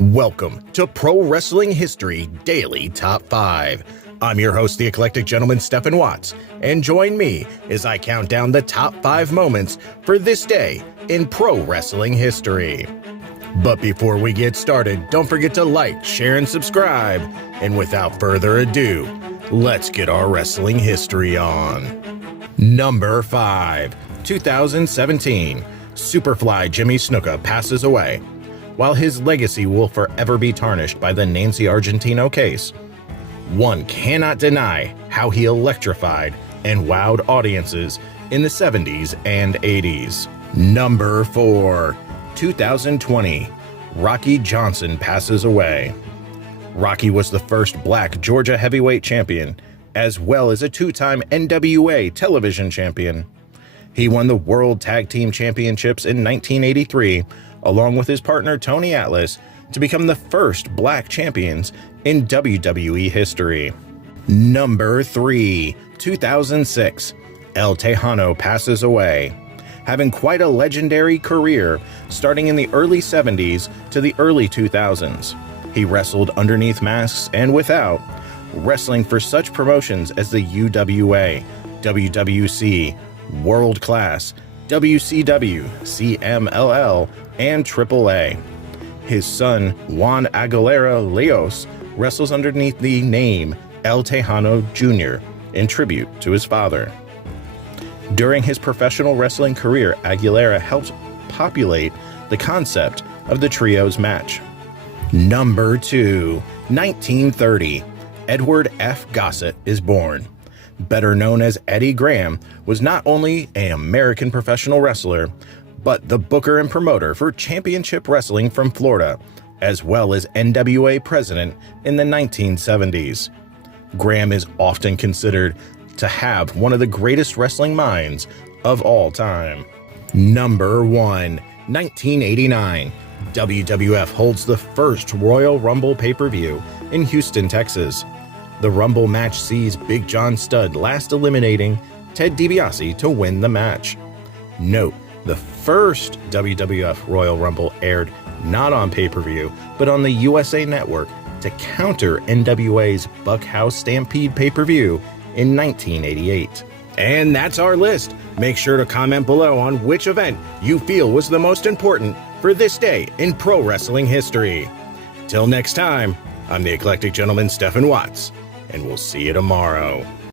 Welcome to Pro Wrestling History Daily Top 5. I'm your host, the eclectic gentleman, Stephen Watts, and join me as I count down the top 5 moments for this day in pro wrestling history. But before we get started, don't forget to like, share, and subscribe. And without further ado, let's get our wrestling history on. Number 5, 2017, Superfly Jimmy Snuka passes away. While his legacy will forever be tarnished by the Nancy Argentino case, one cannot deny how he electrified and wowed audiences in the 70s and 80s. Number 4, 2020, Rocky Johnson passes away. Rocky was the first black Georgia heavyweight champion, as well as a 2-time NWA television champion. He won the World Tag Team Championships in 1983, along with his partner Tony Atlas, to become the first black champions in WWE history. Number 3, 2006, El Tejano passes away. Having quite a legendary career, starting in the early 70s to the early 2000s. He wrestled underneath masks and without, wrestling for such promotions as the UWA, WWC, World Class, WCW, CMLL, and AAA. His son, Juan Aguilera Leos, wrestles underneath the name El Tejano Jr. in tribute to his father. During his professional wrestling career, Aguilera helped populate the concept of the trios match. Number 2, 1930, Edward F. Gossett is born. Better known as Eddie Graham, was not only an American professional wrestler, but the booker and promoter for Championship Wrestling from Florida, as well as NWA president in the 1970s. Graham is often considered to have one of the greatest wrestling minds of all time. Number 1, 1989, WWF holds the first Royal Rumble pay-per-view in Houston, Texas. The Rumble match sees Big John Studd last eliminating Ted DiBiase to win the match. Note, the first WWF Royal Rumble aired not on pay-per-view, but on the USA Network to counter NWA's Buckhouse Stampede pay-per-view in 1988. And that's our list. Make sure to comment below on which event you feel was the most important for this day in pro wrestling history. Till next time, I'm the eclectic gentleman, Stephen Watts, and we'll see you tomorrow.